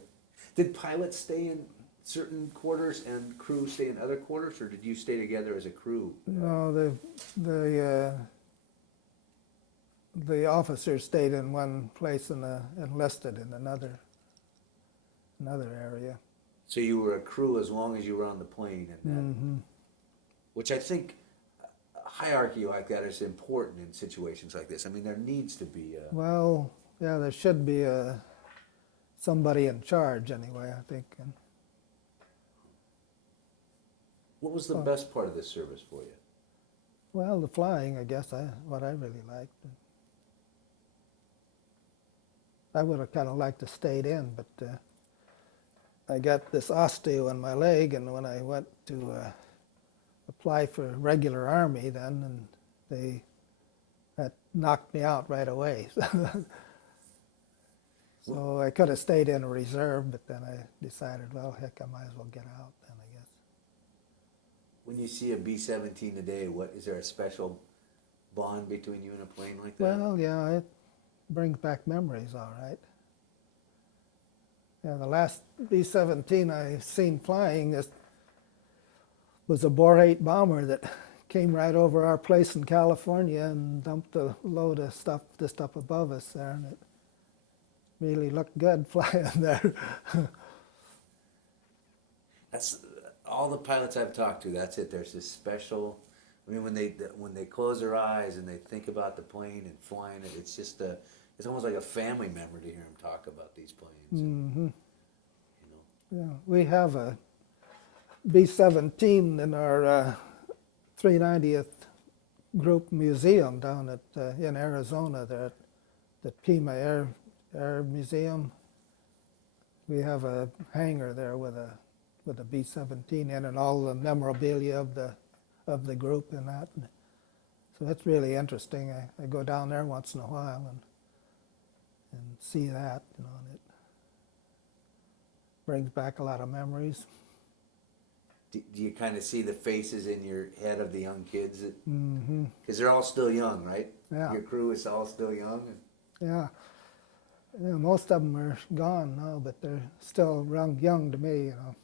Did pilots stay in certain quarters and crew stay in other quarters, or did you stay together as a crew? No, the officers stayed in one place and enlisted in another area. So you were a crew as long as you were on the plane, and that, Mm-hmm. which I think a hierarchy like that is important in situations like this. I mean, there needs to be a. Well, yeah, there should be somebody in charge anyway, I think. And, What was the best part of this service for you? well, the flying, I guess, what I really liked. I would have kind of liked to stayed in, but I got this osteo in my leg, and when I went to apply for regular Army then, and that knocked me out right away. So I could have stayed in a reserve, but then I decided, well, heck, I might as well get out then, I guess. When you see a B-17 today, what is there a special bond between you and a plane like that? Well, yeah, it brings back memories, all right. Yeah, the last B-17 I seen flying was a Bor-8 bomber that came right over our place in California and dumped a load of stuff just up above us there, and it really looked good flying there. That's all the pilots I've talked to. That's it. There's this special. I mean, when they close their eyes and they think about the plane and flying it, it's just it's almost like a family member to hear them talk about these planes. Mm-hmm. You know. Yeah, we have a B-17 in our 390th Group Museum down at in Arizona there at the Pima Air Museum. We have a hangar there with a B-17 in, and all the memorabilia of the group in that. So that's really interesting. I go down there once in a while and see that, you know, and it brings back a lot of memories. Do you kind of see the faces in your head of the young kids? Mm-hmm. Because they're all still young, right? Yeah. Your crew is all still young? Yeah. Yeah, most of them are gone now, but they're still young to me, you know.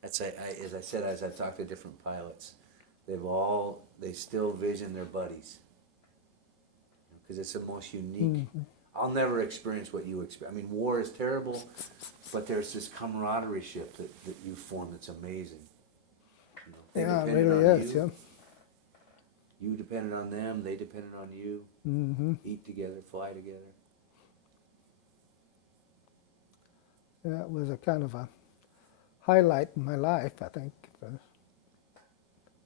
That's as I said, as I've talked to different pilots, they still vision their buddies. Because it's the most unique. Mm-hmm. I'll never experience what you experience. I mean, war is terrible, but there's this camaraderie ship that you form that's amazing. You know, they Yeah, it depended really on is, you. yeah. You depended on them, they depended on you. Mm-hmm. Eat together, fly together. Yeah, it was a kind of a highlight in my life, I think, for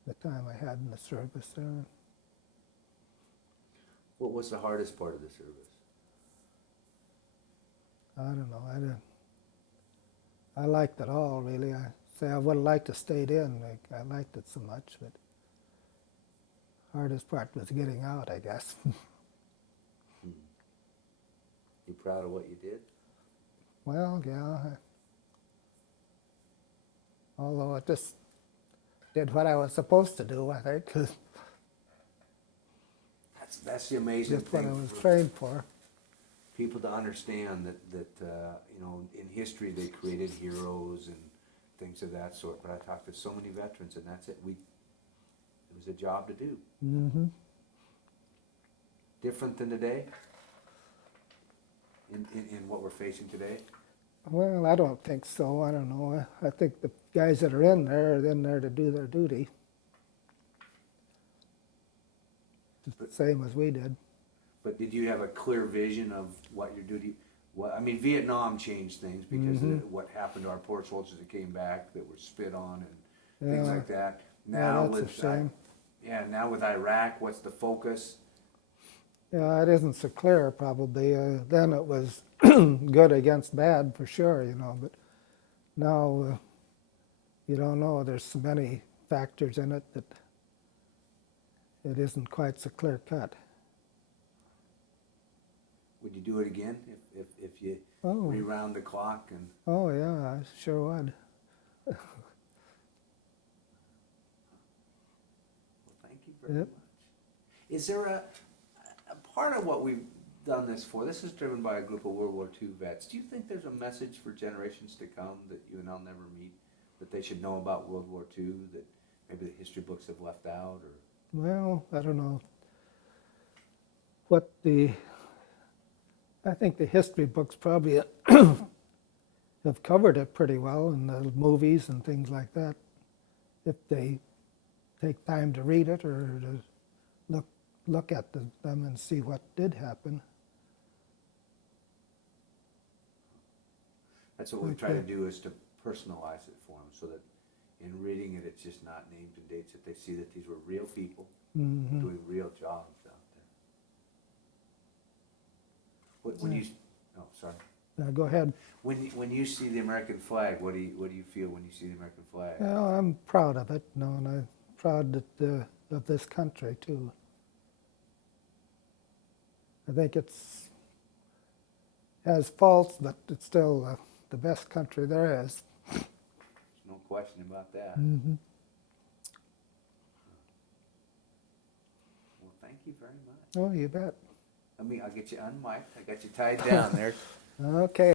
the time I had in the service there. What was the hardest part of the service? I don't know. I liked it all, really. I say I would have liked to stayed in. I liked it so much, but hardest part was getting out, I guess. You proud of what you did? Well, yeah. Although I just did what I was supposed to do, I think, 'cause That's the amazing just what thing. I was trained for. People to understand that you know, in history they created heroes and things of that sort. But I talked to so many veterans, and that's it. It was a job to do. Mm-hmm. Different than today. In what we're facing today. Well, I don't think so. I don't know. I think the guys that are in there are in there to do their duty. Just the same as we did. But did you have a clear vision of what your duty? What I mean, Vietnam changed things because of what happened to our poor soldiers that came back that were spit on and things Yeah. like that. Yeah, Now that's a with shame. now with Iraq, what's the focus? Yeah, it isn't so clear probably. Then it was good against bad for sure, you know, but now you don't know. There's so many factors in it that it isn't quite so clear cut. Would you do it again if you Oh. rewound the clock? And Oh yeah, I sure would. well, thank you very Yep. much. Is there a part of what we've done this for? This is driven by a group of World War II vets. Do you think there's a message for generations to come that you and I'll never meet, that they should know about World War II, that maybe the history books have left out? Or Well, I don't know I think the history books probably have covered it pretty well in the movies and things like that, if they take time to read it or to look at them and see what did happen. that's what we try to Okay. do, is to personalize it for them, so that in reading it, it's just not names and dates, that they see that these were real people Mm-hmm. doing real jobs out there. When you, oh, sorry. Go ahead. When you see the American flag, what do you feel when you see the American flag? Well, I'm proud of it, you know, and I'm proud of this country too. I think it's has faults, but it's still the best country there is. There's no question about that. Mm-hmm. Well, thank you very much. Oh, you bet. I'll get you unmiked. I got you tied down there. Okay.